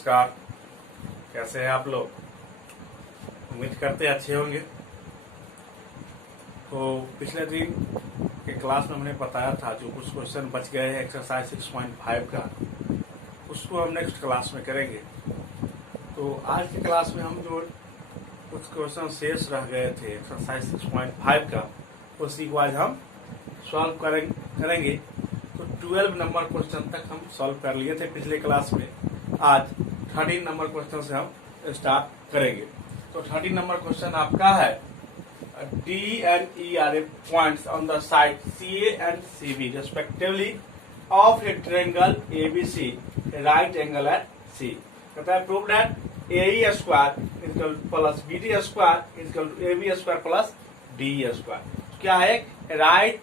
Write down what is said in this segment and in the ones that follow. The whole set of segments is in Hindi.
नमस्कार। कैसे हैं आप लोग? उम्मीद करते हैं अच्छे होंगे। तो पिछले दिन के क्लास में हमने बताया था जो कुछ क्वेश्चन बच गए हैं एक्सरसाइज 6.5 का, उसको हम नेक्स्ट क्लास में करेंगे। तो आज की क्लास में हम जो कुछ क्वेश्चन शेष रह गए थे एक्सरसाइज 6.5 का, उसी को आज हम सॉल्व करेंगे। तो 12 नंबर क्वेश्चन तक हम सॉल्व कर लिए थे पिछले क्लास में। आज 13 नंबर क्वेश्चन से हम स्टार्ट करेंगे। तो 13 नंबर क्वेश्चन आपका है D and E are points on the side CA and CB respectively of a triangle ABC, a right angle at C. कहता है prove that AE square is equal to plus BD square is equal to AB square plus DE square. क्या है? राइट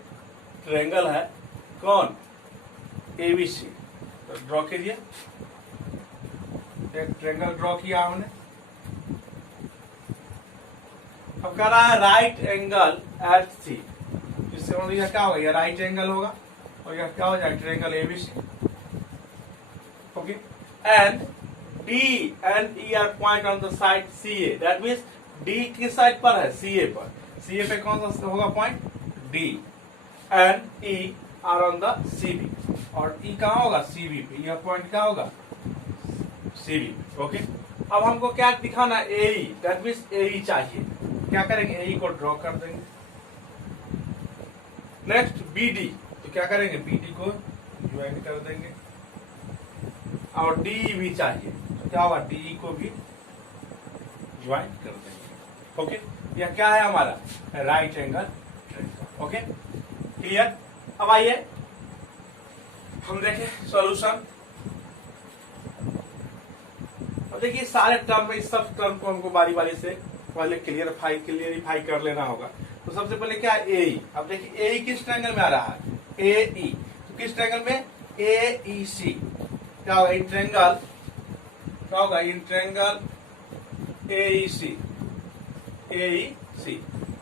ट्रायंगल है। कौन? ABC। तो ड्रॉ कीजिए। एक ट्रायंगल ड्रॉ किया हमने। अब कह रहा है राइट एंगल एट सी। इससे मतलब यह क्या होगा? यह राइट एंगल होगा और यह क्या हो जाएगा? Triangle ABC. Okay. And D and E are point on the side C A. That means D किस साइड पर है? सी ए पर। सी ए पे कौन सा होगा point? D. And E are on the C B. और ई कहाँ होगा? सी बी पे। यह पॉइंट क्या होगा? C B. ओके। अब हमको क्या दिखाना? ए ई। दैट मीन्स ए ई चाहिए। क्या करेंगे? ए को ड्रॉ कर देंगे। Next BD. तो क्या करेंगे? बीडी को ज्वाइन कर देंगे। और डी भी चाहिए, तो क्या होगा? डी को भी ज्वाइन कर देंगे। ओके। यह क्या है हमारा? Right angle triangle. Okay, clear. अब आइए हम देखें सॉल्यूशन। अब देखिए सारे टर्म, इस सब टर्म को हमको बारी बारी से पहले क्लियरिफाई कर लेना होगा। तो सबसे पहले क्या है? ए ई। अब देखिए ए ई किस ट्रायंगल में आ रहा है? ए ई। तो किस ट्रायंगल में? ए ई सी। क्या होगा? इन ट्रायंगल क्या होगा? इन ट्रायंगल ए ई सी। ए ई सी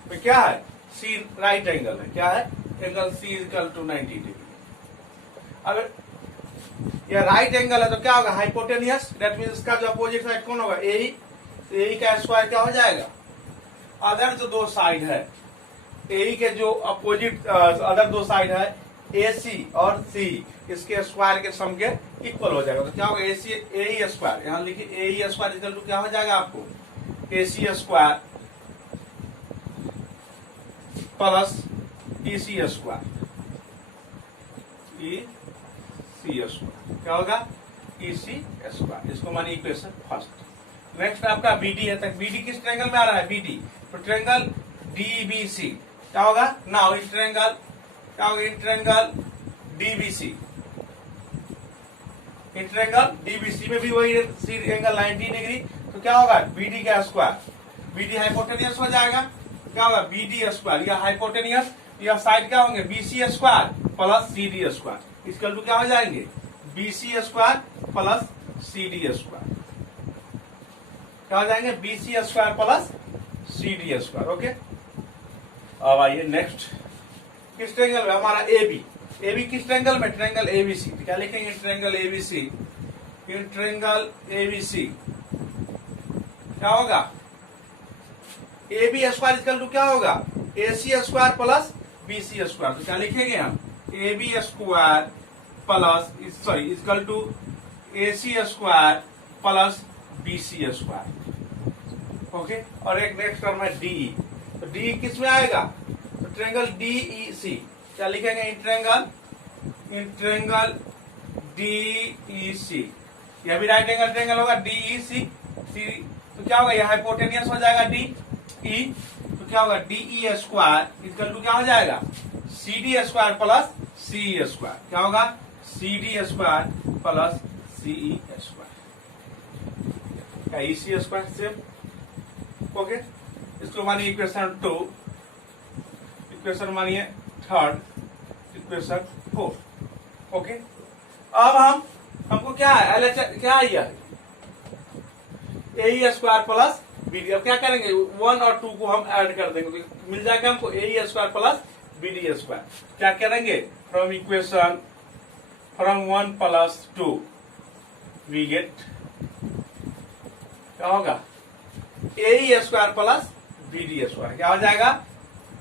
तो क्या है? सी राइट एंगल है। क्या है? Angle C is equal to 90 degree. अगर यह राइट एंगल है तो क्या होगा? हाइपोटेनियस। दैट मीन्स इसका जो अपोजिट साइड कौन होगा? ए ई। ए ई का स्क्वायर क्या हो जाएगा? अदर जो दो साइड है ए ई के जो अपोजिट अदर दो साइड है ए सी और सी, इसके स्क्वायर के सम के इक्वल हो जाएगा। तो क्या होगा? A C A E square. यहाँ लिखिए ए ई स्क्वायर इक्वल टू क्या हो जाएगा आपको? ए C square plus E C square. E C square क्या होगा? ई सी स्क्वायर। इसको मानिए इक्वेशन फर्स्ट। नेक्स्ट आपका बीडी है। तक बीडी किस ट्रायंगल में आ रहा है? बीडी। तो ट्रायंगल डीबीसी क्या होगा? नाउ इन ट्रायंगल क्या होगा? इन triangle DBC. In triangle DBC में भी वही एंगल 90 डिग्री। तो क्या होगा? बीडी का स्क्वायर। बीडी हाइपोटेनियस हो जाएगा। क्या होगा? BD square. यह हाइपोटेनियस, यह साइड क्या होंगे? BC square plus CD square. इसका टू क्या हो जाएंगे? BC square plus CD square. क्या हो जाएंगे? BC square plus CD square. Okay. अब आइए नेक्स्ट। किस ट्रायंगल में? हमारा एबी। एबी किस ट्रायंगल में? Triangle ABC. तो क्या लिखेंगे? Triangle ABC. In triangle ABC क्या होगा? एबी स्क्वायर इक्वल टू क्या होगा? AC square plus BC square. तो क्या लिखेंगे हम? AB square plus sorry equal to AC square plus BC square. Okay. और एक नेक्स्ट टर्म है डीई। तो डी किस में आएगा? तो ट्रायंगल डीई सी। क्या लिखेंगे? In triangle DE C. यह भी राइट एंगल ट्रायंगल होगा डीई सी। सी तो क्या होगा? यह हाइपोटेनियस हो जाएगा डी ई। तो क्या होगा? डीई स्क्वायर इक्वल टू क्या हो जाएगा? CD square plus CE square. क्या होगा? CD square plus CE square. क्या? EC square same. ओके। इसको मानिए इक्वेशन 2, इक्वेशन मानिए 3, इक्वेशन 4। ओके। अब हमको क्या है? एलएच क्या है? यह ए स्क्वायर प्लस बीडी। अब क्या करेंगे? 1 और 2 को हम ऐड कर देंगे तो मिल जाएगा हमको A square plus BD square. क्या करेंगे? From equation from 1 plus 2 we get क्या होगा A square plus B D square, क्या हो जाएगा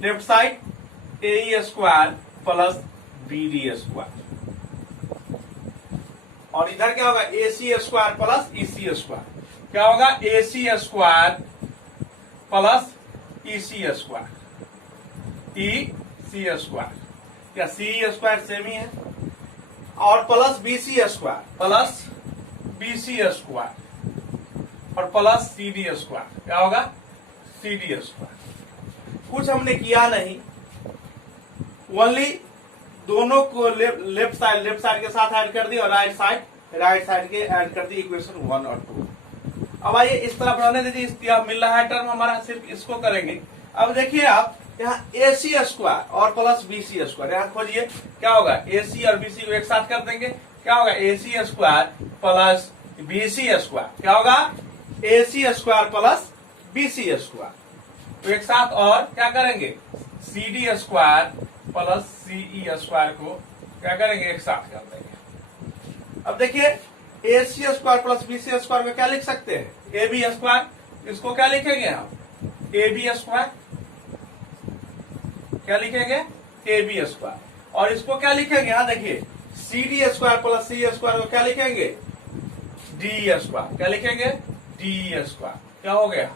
left side A square plus B D square, और इधर क्या होगा A C square plus E C square, क्या होगा A C square plus E C square, E C square, क्या सी स्क्वायर सेम ही है, और plus B C square, plus B C square और प्लस सी डी स्क्वायर, क्या होगा सी डी स्क्वायर। कुछ हमने किया नहीं, ओनली दोनों को लेफ्ट साइड के साथ ऐड कर दी और राइट साइड के ऐड कर दी इक्वेशन 1 और 2। अब आइए इस तरफ रहने दीजिए, यह मिल रहा है टर्म हमारा, सिर्फ इसको करेंगे। अब देखिए आप यहाँ ए सी स्क्वायर और प्लस बी सी स्क्वायर, यहाँ खोजिए क्या होगा ए सी और बी सी को एक साथ कर देंगे, क्या होगा A C square plus B C square, क्या होगा A C square plus B C square, तो एक साथ, और क्या करेंगे C D square plus CE square को क्या करेंगे एक साथ कर देंगे। अब देखिए A C square plus B C square को क्या लिख सकते हैं ए बी स्क्वायर, इसको क्या लिखेंगे हम ए बी स्क्वायर, क्या लिखेंगे ए बी स्क्वायर, और इसको क्या लिखेंगे यहाँ देखिए सी डी स्क्वायर प्लस सी स्क्वायर को क्या लिखेंगे डी स्क्वायर, क्या लिखेंगे डी स्क्वायर, क्या हो गया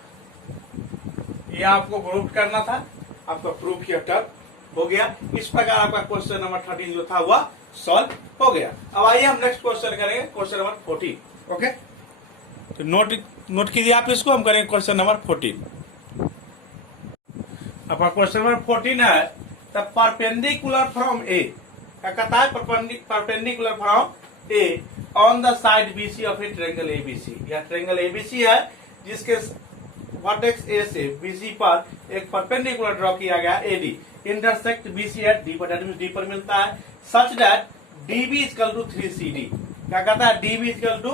ये आपको प्रूफ करना था, आपका प्रूफ किया टर्म हो गया। इस प्रकार आपका क्वेश्चन नंबर 13 जो था वह सॉल्व हो गया। अब आइए हम नेक्स्ट क्वेश्चन करेंगे, क्वेश्चन नंबर 14। ओके, तो नोट कीजिए आप इसको, हम करेंगे क्वेश्चन नंबर 14। आपका क्वेश्चन नंबर 14 है द परपेंडिकुलर फ्रॉम ए, क्या कहता है perpendicular from A on the side BC of A triangle ABC. यह ट्रायंगल एबीसी है जिसके वर्टेक्स ए से बीसी पर एक परपेंडिकुलर ड्रॉ किया गया AD, intersect BC at D पर, डी पर मिलता है, such that DB equal to 3CD। क्या कहता है dB equal to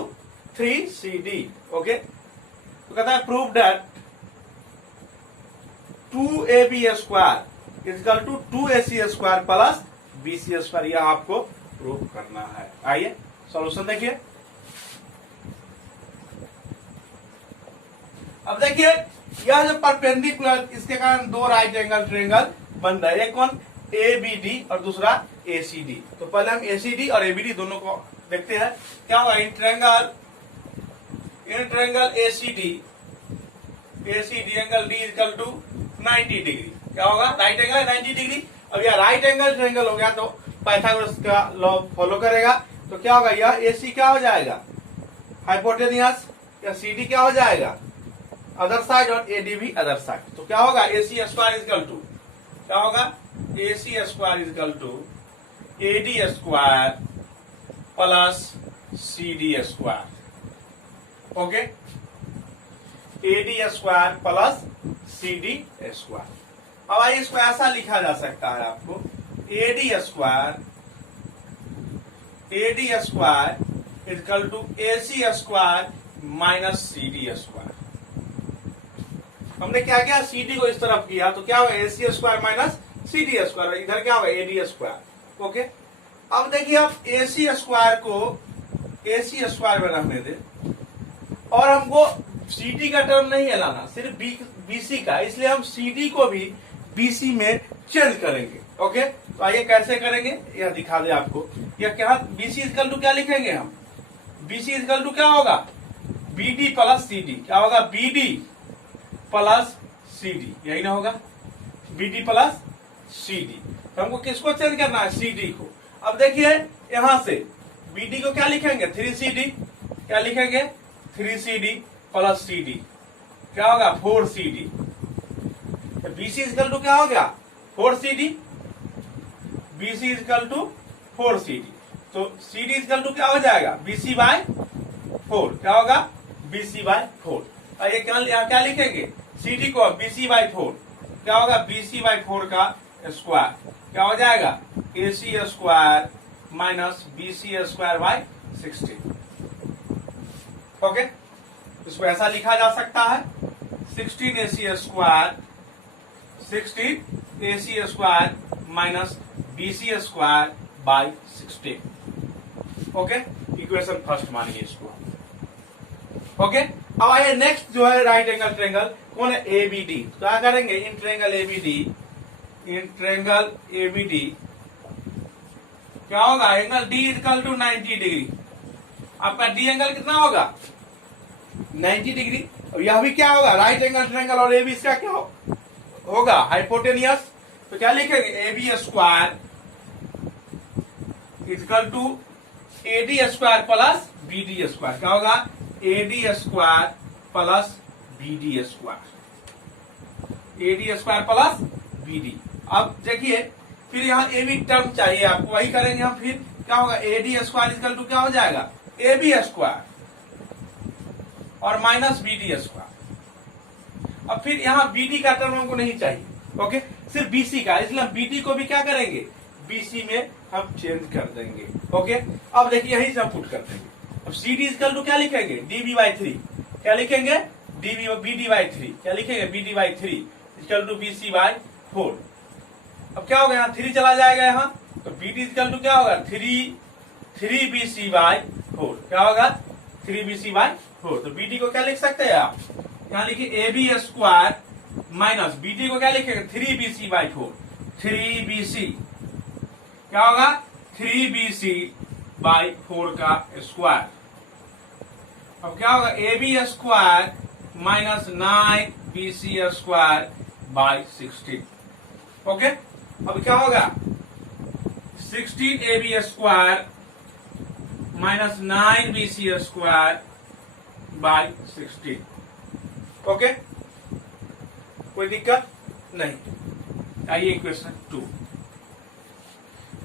3CD। Okay, तो कहता है prove that 2AB square equal to 2AC square plus BC square, यह आपको प्रूव करना है। आइए सॉल्यूशन देखिए। अब देखिए यह जो परपेंडिकुलर, इसके कारण दो राइट एंगल ट्रायंगल बन रहा है, एक कौन ABD और दूसरा ACD। तो पहले हम ACD और ABD दोनों को देखते हैं क्या होगा इन triangle ACD angle D equal to 90 degree, क्या होगा राइट एंगल है 90 डिग्री। अब यह राइट एंगल ट्रायंगल हो गया तो पाइथागोरस का लॉ फॉलो करेगा, तो क्या होगा यह AC क्या हो जाएगा हाइपोटेनियस, या CD क्या हो जाएगा अदर साइड और AD भी अदर साइड, तो क्या होगा AC स्क्वायर इक्वल टू, क्या होगा AC square equal to AD square plus CD square. Okay, AD square plus CD square. अब आइए इसको ऐसा लिखा जा सकता है आपको AD square equal to AC square minus CD square. हमने क्या किया CD को इस तरफ किया तो क्या होगा AC square minus CD square, इधर क्या होगा AD स्क्वायर। ओके, अब देखिए आप AC स्क्वायर को AC स्क्वायर में रखने दे और हमको CD का टर्म नहीं है लाना, सिर्फ BC का, इसलिए हम CD को भी BC में चेंज करेंगे। ओके, तो आइए कैसे करेंगे यह दिखा दे आपको। यह क्या BC इक्वल टू क्या लिखेंगे हम, BC इक्वल टू क्या होगा BD प्लस CD, क्या होगा BD प्लस CD, यही ना होगा BD प्लस CD। तो हमको किसको चेंज करना है CD को। अब देखिए यहां से BD को क्या लिखेंगे 3CD, क्या लिखेंगे 3CD प्लस CD, क्या होगा 4CD। तो BC इक्वल टू क्या हो गया 4CD, BC equal to 4CD, तो CD इक्वल टू क्या हो जाएगा BC बाय 4, क्या होगा BC बाय 4। और ये क्या लिखेंगे CD को BC बाय 4, क्या होगा BC बाय 4 का स्क्वायर, क्या हो जाएगा AC square minus BC square by 16। Okay, इसको ऐसा लिखा जा सकता है 16AC square minus BC square by 16। Okay, equation first मानिए इसको। ओके, अब आइए नेक्स्ट जो है राइट एंगल ट्रायंगल कौन है, एबीडी। तो क्या करेंगे, इन ट्रायंगल एबीडी क्या होगा, angle D equal to 90 degree. आपका डी एंगल कितना होगा, 90 डिग्री। अब यह भी क्या होगा, राइट एंगल ट्रायंगल, और एबी इसका क्या होगा, हाइपोटेनियस। तो क्या लिखेंगे, AB square equal to AD square plus BD square. क्या होगा, AD square plus BD square, AD square plus BD. अब देखिए फिर यहाँ एबी टर्म चाहिए आपको, वही करेंगे हम। फिर क्या होगा, एडी स्क्वायर इक्वल टू क्या हो जाएगा, एबी स्क्वायर और माइनस बीडी स्क्वायर। अब फिर यहाँ बीडी का टर्म हमको नहीं चाहिए, ओके, सिर्फ बीसी का, इसलिए हम बीडी को भी क्या करेंगे, बीसी में हम चेंज कर देंगे। ओके, अब देखिए यही से हम पुट कर देंगे। अब सी डी इक्वल टू क्या लिखेंगे, डीबी बाई 3। क्या लिखेंगे, बीडी बाई 3। क्या लिखेंगे, BD by 3 equal to BC by 4। अब क्या होगा, यहाँ 3 चला जाएगा यहाँ, तो बीडी इक्वल टू क्या होगा, 3 बीसी बाई 4। क्या होगा, 3 बीसी बाई 4। तो बीडी को क्या लिख सकते हैं आप, यहाँ लिखिए एबी स्क्वायर माइनस बीडी को क्या लिखेंगे, 3 बीसी बाई 4। 3 बीसी क्या होगा, 3 बीसी बाई 4 का स्क्वायर। अब क्या होगा, AB square minus 9 BC square by 16। Okay, अब क्या होगा, 16 AB square minus 9 BC square by 16। Okay, कोई दिक्कत नहीं। आइए इक्वेशन 2।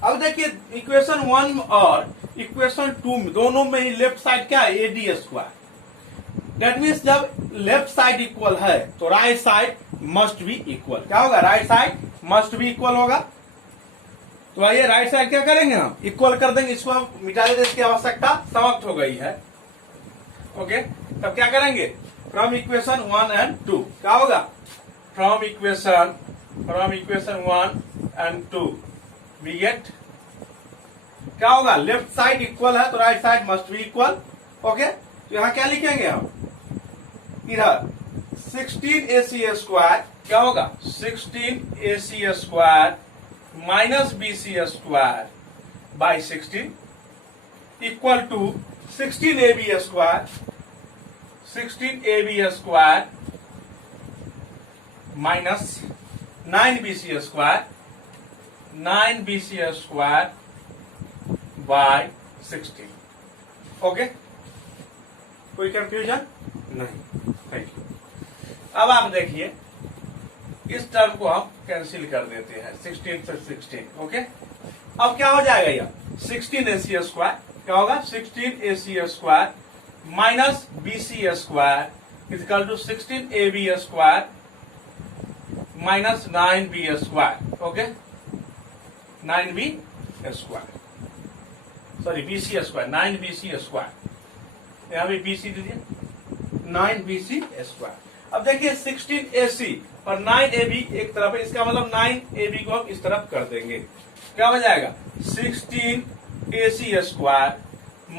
अब देखिए इक्वेशन 1 और इक्वेशन 2 में दोनों में ही लेफ्ट साइड क्या है, एडी स्क्वायर। दैट मीन्स जब लेफ्ट साइड इक्वल है तो right side must be equal. क्या होगा, right side must be equal होगा। तो आइए राइट साइड क्या करेंगे, हम इक्वल कर देंगे, इसको हम मिटा देंगे, इसकी आवश्यकता समाप्त हो गई है। ओके, तब क्या करेंगे, फ्रॉम इक्वेशन 1 एंड 2 क्या होगा, from equation 1 and 2 we get क्या होगा, लेफ्ट साइड इक्वल है तो right side must be equal. Okay, तो यहां क्या लिखेंगे हम, इधर 16 AC स्क्वायर क्या होगा, 16 AC square minus BC square by 16 equal to 16 AB square, 16 AB square minus 9 BC square, 9 BC square by 16। Okay, कोई कंफ्यूजन नहीं, थैंक यू। अब आप देखिए इस टर्म को हम कैंसिल कर देते हैं, 16 से 16। ओके, अब क्या हो जाएगा, यह 16 AC स्क्वायर क्या होगा, 16 AC square minus BC square equal to 16 AB square minus 9B square. Okay, 9B square, sorry BC square, 9BC square, यहां भी BC दीजिए, 9BC स्क्वायर। अब देखिए 16 AC और 9AB एक तरफ है, इसका मतलब 9AB को हम इस तरफ कर देंगे। क्या हो जाएगा, 16 AC square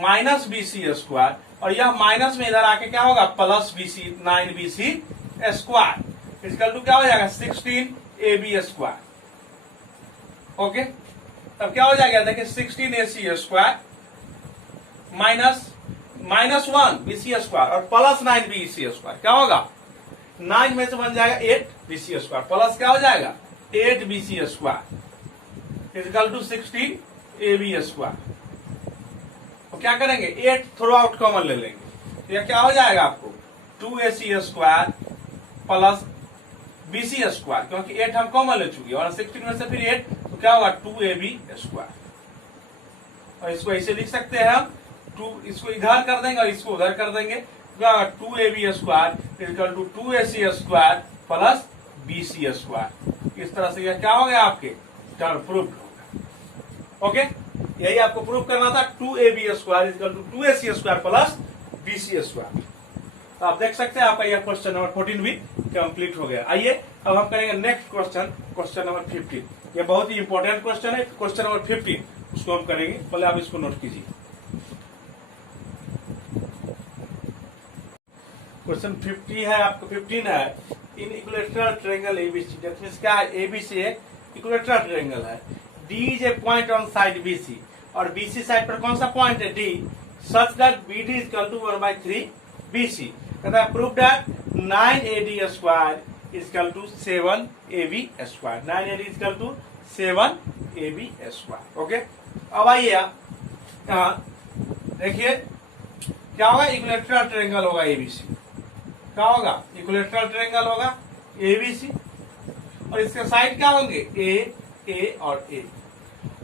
minus BC square, और यह माइनस में इधर आके क्या होगा, plus BC 9BC square equal to क्या हो जाएगा, 16 AB स्क्वायर। ओके, तब क्या हो जाएगा, देखिए 16 AC square minus 1 BC square और प्लस 9 BC स्क्वायर क्या होगा, 9 में से बन जाएगा 8 BC स्क्वायर प्लस क्या हो जाएगा, 8 BC square equal to 16 AB square. तो क्या करेंगे, 8 थ्रो आउट कॉमन ले लेंगे, तो यह क्या हो जाएगा आपको, 2 AC square plus BC square, क्योंकि 8 हम कॉमन ले चुके और 16 में से फिर 8, तो क्या होगा 2AB स्क्वायर। और इसको ऐसे लिख सकते हैं हम, 2 इसको इधर कर देंगे और इसको उधर कर देंगे, क्या होगा 2AB square equal to 2AC square plus BC square. इस तरह से यह क्या हो गया, आपके टर्म प्रूफ होगा। ओके, यही आपको प्रूफ करना था, 2AB square equal to 2AC square plus BC square. तो आप देख सकते हैं आपका यह क्वेश्चन नंबर 14 भी कंप्लीट हो गया। आइए अब हम करेंगे नेक्स्ट क्वेश्चन, क्वेश्चन नंबर 15। यह बहुत ही इंपॉर्टेंट क्वेश्चन है, क्वेश्चन नंबर 15 उसको हम करेंगे, पहले आप इसको नोट कीजिए। क्वेश्चन 50 है आपको 15 है। In equilateral triangle ABC, that means क्या है, एबीसी एक इक्विलेटरल ट्रायंगल है। D is a point on side BC, और बीसी साइड पर कौन सा पॉइंट है, D, such that BD is equal to 1/3 BC. कहता है prove that 9AD square is equal to 7AB square, 9AD is equal to 7AB square. Okay, अब आइए यहाँ देखिए क्या होगा, इक्विलेटरल ट्रायंगल होगा एबीसी। क्या होगा, इक्विलेटरल ट्रायंगल होगा एबीसी, और इसके साइड क्या होंगे, ए और ए।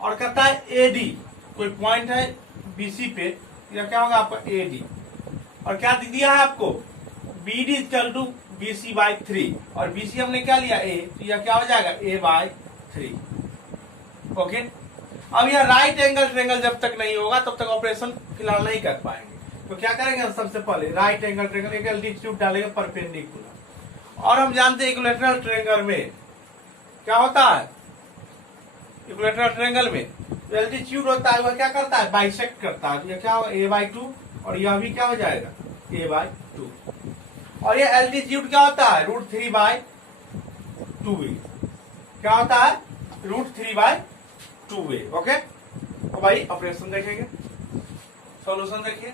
और कहता है एडी, कोई पॉइंट है बीसी पे, या क्या होगा आपका एडी, और क्या दिया है आपको, बीडी इक्वल टू BC/3, और बीसी हमने क्या लिया, ए, तो यह क्या हो जाएगा, A/3। ओके, अब यह राइट एंगल ट्रायंगल जब तक नहीं होगा तब तक ऑपरेशन फिलहाल नहीं कर पाएंगे। तो क्या करेंगे, सबसे पहले राइट एंगल ट्रायंगल एक एल्टीट्यूड डालेंगे परपेंडिकुलर। और हम जानते हैं इक्विलेटरल ट्रायंगल में क्या होता है, इक्विलेटरल ट्रायंगल में एल्टीट्यूड होता है, वह क्या करता है, बाइसेक्ट करता है। तो यह क्या होगा, A/2, और यह भी क्या हो जाएगा, A/2। और यह एल्टीट्यूड क्या होता है, √3/2a। क्या होता है, √3/2a। ओके, तो भाई ऑपरेशन देखेंगे, सॉल्यूशन देखिए।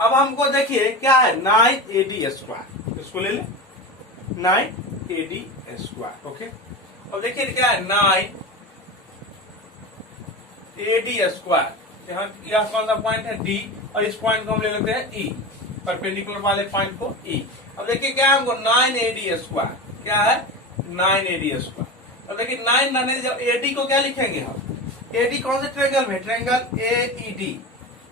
अब हमको देखिए क्या है, 9AD स्क्वायर, इसको ले ले, 9AD स्क्वायर। ओके, अब देखिए क्या है, 9AD स्क्वायर। यहाँ यह कौन सा पॉइंट है, डी, और इस पॉइंट को हम ले लेते हैं ई, परपेंडिकुलर वाले पॉइंट को ई। अब देखिए क्या है हमको, 9AD स्क्वायर, क्या है, 9AD स्क्वायर। अब देखिए 9 लाने, जब एडी को क्या लिखेंगे हम, एडी कौन से ट्रायंगल में, ट्रायंगल AED,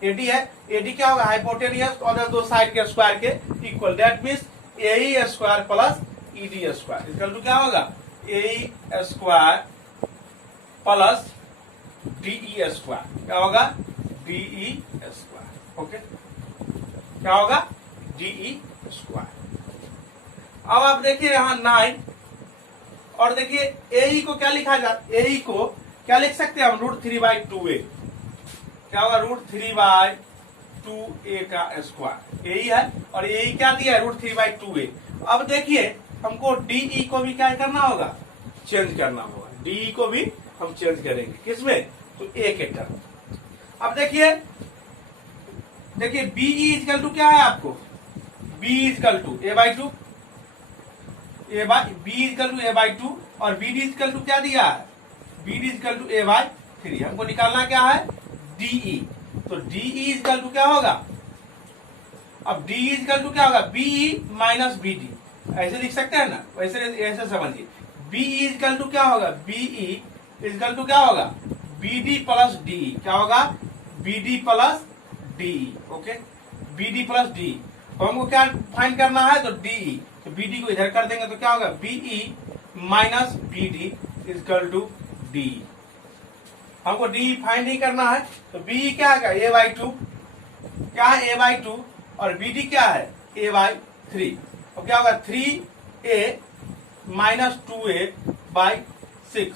एडी है, एडी क्या होगा, हाइपोटेनियस और दो साइड के स्क्वायर के equal, that means AE square plus ED square equal to क्या होगा, AE square plus DE square. क्या होगा, DE स्क्वायर। ओके, क्या होगा, DE स्क्वायर। अब आप देखिए यहाँ 9, और देखिए AE को क्या लिखा जाता, AE को क्या लिख सकते हैं हम, √3/2a। क्या होगा, √3/2a का स्क्वायर, AE है, और AE क्या दिया है, √3/2a। अब देखिए हमको DE को भी क्या करना होगा, चेंज करना होगा, DE को भी हम चेंज करेंगे, किसमें, तो A के टर्म। अब देखिए BE इक्वल टू क्या है आपको, B equal to A/2, B equal to A/2, और BD इक्वल टू क्या दिया है, BD इक्वल टू A/3। हमको निकालना क्या है, DE, तो DE इक्वल टू क्या होगा, अब DE इक्वल टू क्या होगा, BE माइनस BD, ऐसे लिख सकते हैं ना, वैसे ऐसे समझिए। BE इक्वल टू क्या होगा, BE इक्वल टू क्या होगा, BD प्लस DE। क्या होगा, BD plus DE। Okay, BD plus DE। तो हमको क्या फाइंड करना है, तो DE, तो BD को इधर कर देंगे तो क्या होगा, BE minus BD equal to DE। हमको DE फाइंड नहीं करना है, तो BE क्या है, A/2, क्या है, A/2, और BD क्या है, A/3। अब क्या होगा, 3a minus 2a/6,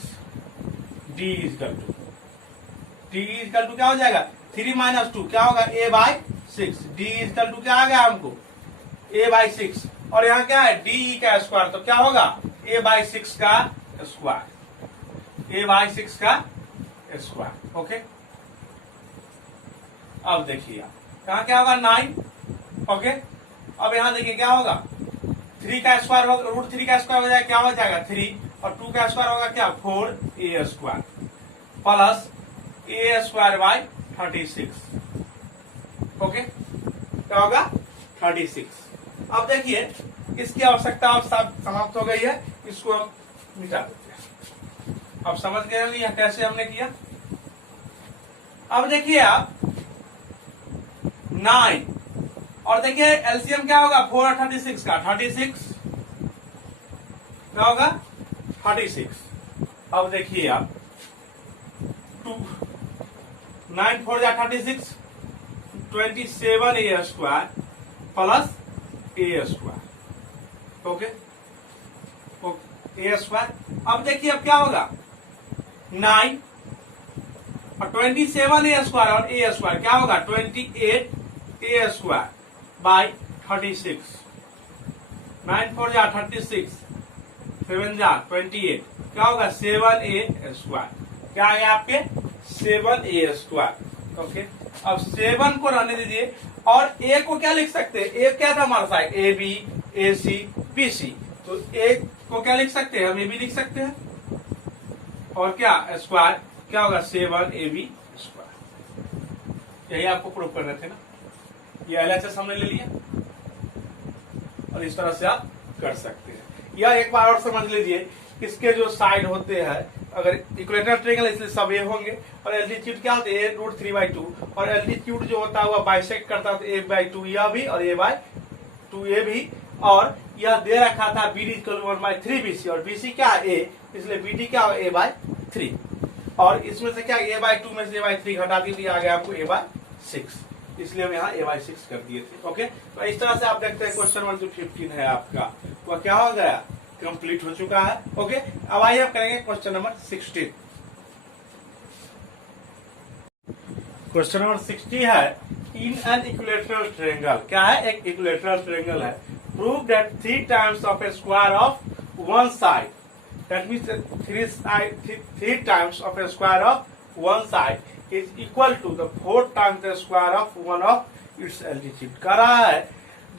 D equal to क्या हो जाएगा, 3 माइनस 2 क्या होगा, A/6। D इक्वल टू क्या आ गया हमको, A/6, और यहाँ क्या है, DE का स्क्वायर, तो क्या होगा, A/6 का स्क्वायर, A/6 का स्क्वायर। ओके, अब देखिए यहाँ क्या होगा, 9। ओके, अब यहाँ देखिए क्या होगा, 3 का स्क्वायर होगा, √3 का स्क्वायर हो जाएगा, क्या हो जाएगा 3, और 2 का स्क्वायर होगा क्या, 4a square plus A²/36। Okay, क्या होगा, 36। अब देखिए इसकी आवश्यकता अब समाप्त हो गई है, इसको हम मिटा देते हैं। अब समझ गए होंगे यह कैसे हमने किया। अब देखिए आप 9, और देखिए एलसीएम क्या होगा, 4 और 36 का, 36 क्या होगा, 36। अब देखिए आप 2, 9 4 जा 36, 27a square plus a square. Okay, a square. अब देखिए अब क्या होगा, 9 और 27a स्क्वायर और a स्क्वायर क्या होगा, 28a ए स्क्वायर बाई 36, 9 4 जा 36, 7 जा 28, क्या होगा 7a स्क्वायर। क्या है आपके 7a स्क्वायर। ओके, अब 7 को रहने दीजिए और a को क्या लिख सकते हैं, a क्या था हमारा side A B A C B C, तो a को क्या लिख सकते हैं हम, ए बी लिख सकते हैं और क्या स्क्वायर क्या होगा 7ab स्क्वायर। यही आपको प्रूफ करने थे ना, ये एलएचएस हमने ले लिया और इस तरह से आप कर सकते हैं। या एक बार और समझ लीजिए, इसके जो साइड होते हैं, अगर इक्वेटर ट्रायंगल इसलिए सब ए होंगे और एल्टीट्यूड क्या होता है a√3/2 और एल्टीट्यूड जो होता है वह बाइसेक्ट करता है तो a/2 यह भी और a/2 ये भी, और यह दे रखा था BD = 1/3 BC और BC क्या है a, इसलिए BD क्या होगा a/3 और इसमें से क्या a/2 में से a/3 घटा दी आ गया आपको a/6, इसलिए हम यहाँ a/6 कर दिए थे। ओके, तो इस तरह से आप देखते हैं क्वेश्चन नंबर जो 15 है आपका वह क्या हो गया, कंप्लीट हो चुका है। ओके, अब आइए हम करेंगे क्वेश्चन नंबर 16। क्वेश्चन नंबर 60 है, इन एन इक्विलैटरल ट्रायंगल, क्या है एक इक्विलैटरल ट्रायंगल है, prove that 3 times of a square of one side, that means 3 times of a square of one side is equal to the 4 times the square of one of its altitude. कह रहा है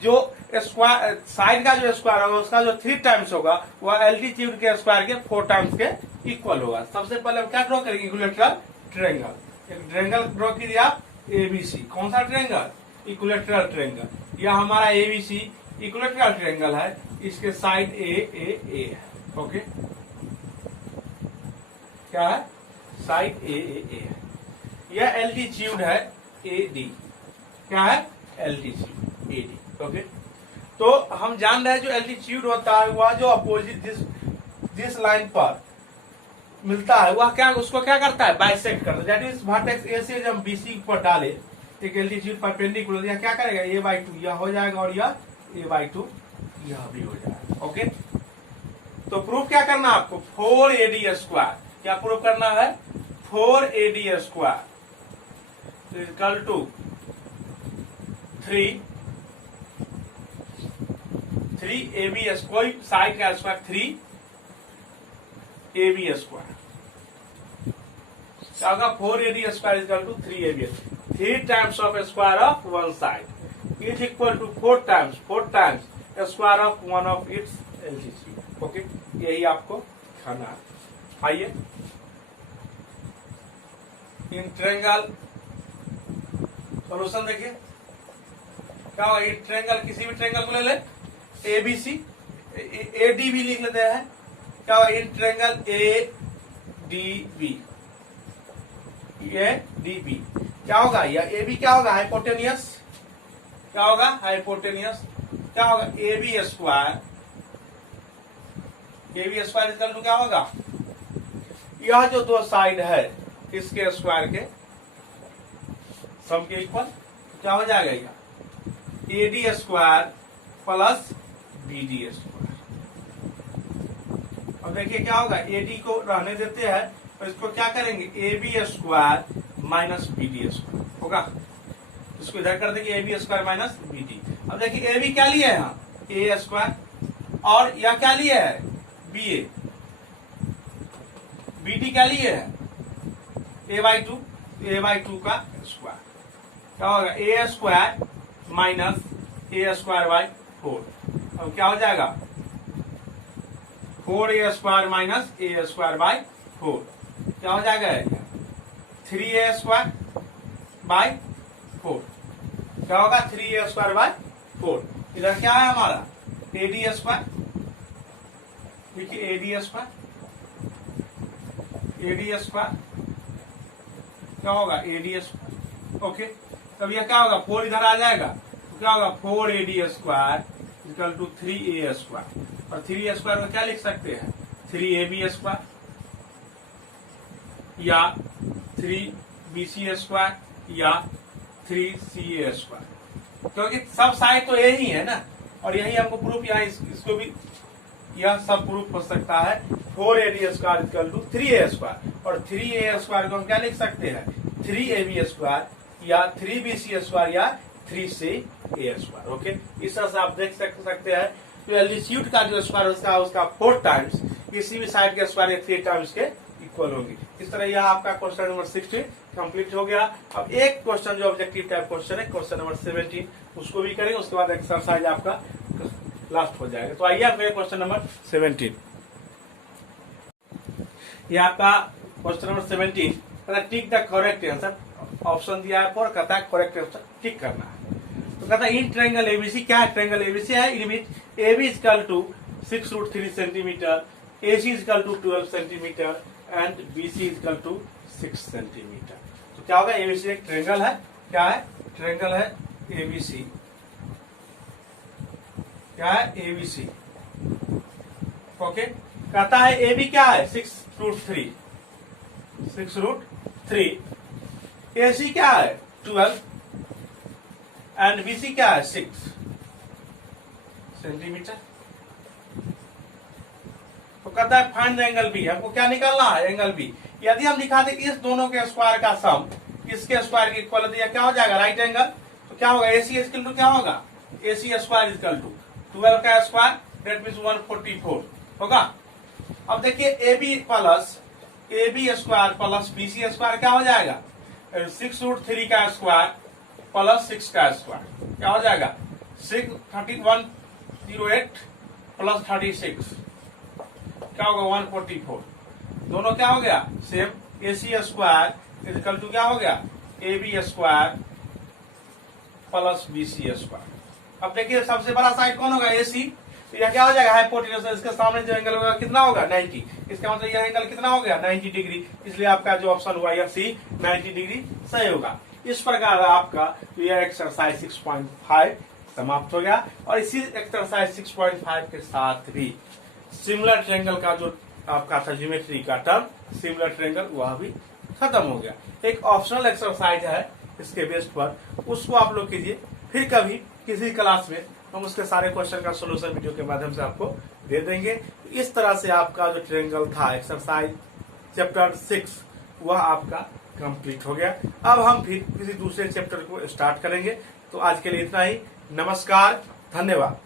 जो स्क्वायर साइड का जो स्क्वायर होगा उसका जो 3 टाइम्स होगा वह एल्टीट्यूड के स्क्वायर के 4 टाइम्स के इक्वल होगा। सबसे पहले हम क्या ड्रॉ करेंगे, इक्विलैटरल ट्रायंगल। एक ट्रायंगल ड्रॉ कीजिए आप एबीसी, कौन सा ट्रायंगल, इक्विलैटरल ट्रायंगल। यह हमारा एबीसी इक्विलैटरल ट्रायंगल है, इसके साइड ए है। ओके, क्या है साइड ए है, यह एल्टीट्यूड है एडी, क्या है एल्टीट्यूड एडी। ओके, तो हम जान रहे हैं जो एल्टीट्यूड होता है वह जो अपोजिट जिस लाइन पर मिलता है वह क्या उसको क्या करता है, बाइसेक्ट करता है। दैट इज वर्टेक्स ए से जब बीसी पर डाले एक एल्टीट्यूड परपेंडिकुलर, यह क्या करेगा a/2 यह हो जाएगा और यह a/2 यह भी हो जाएगा। ओके, तो प्रूफ क्या करना है आपको, 4ad स्क्वायर, क्या प्रूफ करना है 4ad square equal to 3ab कोई साइड का स्क्वायर 3ab स्क्वायर, क्या होगा 4ad square equal to 3ab, 3 times of square of one side is equal to 4 times square of one of its altitude. Okay, यही आपको खाना है। आइए इन ट्रायंगल सॉल्यूशन देखिए, क्या होगा इन ट्रायंगल, किसी भी ट्रायंगल को ले ले एबीसी एडी भी लिख लेते हैं, क्या होगा इन ट्रायंगल एडीबी क्या होगा, या ए बी क्या होगा हाइपोटेनियस, क्या होगा हाइपोटेनियस, क्या होगा A B square equal to क्या होगा, यह जो दो साइड है इसके स्क्वायर के सम के इक्वल, क्या हो जाएगा यह AD square plus BD square. अब देखिए क्या होगा, एडी को रहने देते हैं तो इसको क्या करेंगे A B square minus BD square होगा, इसको इधर कर देंगे A B square minus BD. अब देखिए ए बी क्या लिया है यहाँ ए स्क्वायर और यह क्या लिया है बी ए, बीडी क्या लिए है a/2 का स्क्वायर, क्या होगा A square minus A square by 4। अब क्या हो जाएगा 4a square minus A square by 4, क्या हो जाएगा 3a स्क्वायर बाई 4, क्या होगा 3a स्क्वायर बाई 4। इधर क्या है हमारा एडी स्क्वायर, देखिए एडी स्क्वायर क्या होगा एडी स्क्वायर। ओके, तब यह क्या होगा 4 इधर आ जाएगा तो क्या होगा 4ad square equal to 3a square, और 3a स्क्वायर को क्या लिख सकते हैं 3ab स्क्वायर या 3bc स्क्वायर या 3ca स्क्वायर, क्योंकि सब साइड तो यही है ना, और यही हमको प्रूफ यहाँ इसको भी यह सब प्रूफ हो सकता है 4ad square equal to 3a square, और 3a स्क्वायर को हम क्या लिख सकते हैं 3ab स्क्वायर या 3bc स्क्वायर या 3c² ओके। इस तरह से आप देख सकते हैं तो एल्टीट्यूड का जो स्क्वायर उसका 4 टाइम्स किसी भी साइड के स्क्वायर 3 टाइम्स के इक्वल होगी। इस तरह यह आपका क्वेश्चन नंबर 16 कंप्लीट हो गया। अब एक क्वेश्चन जो ऑब्जेक्टिव टाइप क्वेश्चन है, क्वेश्चन नंबर 17, उसको भी करेंगे, उसके बाद एक्सरसाइज आपका लास्ट हो जाएगा। तो आइए मेरे क्वेश्चन नंबर 17, ये आपका question number 17 tick the correct answer option दिया है फॉर, कहता है करेक्ट आंसर टिक करना है। तो कहता है इन ट्रायंगल एबीसी, क्या है ट्रायंगल एबीसी है, in which AB is equal to 6√3 centimetre, AC is equal to 12 centimetre and BC is equal to 6 centimetre. तो क्या होगा, एबीसी एक ट्रायंगल है, क्या है ट्रायंगल है एबीसी, क्या है एबीसी ओके। कहता है एबी क्या है 6√3, 6√3, एसी क्या है 12 एंड बीसी क्या है 6 सेंटीमीटर। तो कहता है फाइंड एंगल बी, हमको क्या निकालना है एंगल बी। यदि हम दिखा दें कि इस दोनों के स्क्वायर का सम इसके स्क्वायर की इक्वल दिया, क्या हो जाएगा राइट एंगल। तो क्या होगा एसी इक्वल टू क्या होगा, एसी स्क्वायर इक्वल टू 12 का स्क्वायर दैट मीन्स 144 होगा। अब देखिए AB square plus BC square क्या हो जाएगा 6√3 का स्क्वायर प्लस 6 का स्क्वायर क्या हो जाएगा 108 प्लस 36 क्या होगा 144। दोनों क्या हो गया same, AC square equal to क्या हो गया AB square plus BC square. अब देखिए सबसे बड़ा साइड कौन होगा AC, तो यह क्या हो जाएगा हाइपोटेन्यूज, इसके सामने जो एंगल होगा कितना होगा 90, इसका मतलब यह एंगल कितना हो गया 90 डिग्री, इसलिए आपका जो ऑप्शन हुआ यह सी 90 डिग्री सही होगा। इस प्रकार आपका यह एक्सरसाइज 6.5 समाप्त हो गया। और इसी एक्सरसाइज 6.5 के साथ भी सिमिलर ट्रायंगल का जो आपका था ज्योमेट्री का टर्म सिमिलर ट्रायंगल वह भी खत्म हो गया। एक ऑप्शनल एक्सरसाइज है इसके बेस पर, उसको आप लोग कीजिए, फिर कभी किसी क्लास में हम उसके सारे क्वेश्चन का सोल्यूशन वीडियो के माध्यम से आपको दे देंगे। इस तरह से आपका जो ट्रायंगल था एक्सरसाइज चैप्टर 6 वह आपका कंप्लीट हो गया। अब हम फिर किसी दूसरे चैप्टर को स्टार्ट करेंगे। तो आज के लिए इतना ही, नमस्कार, धन्यवाद।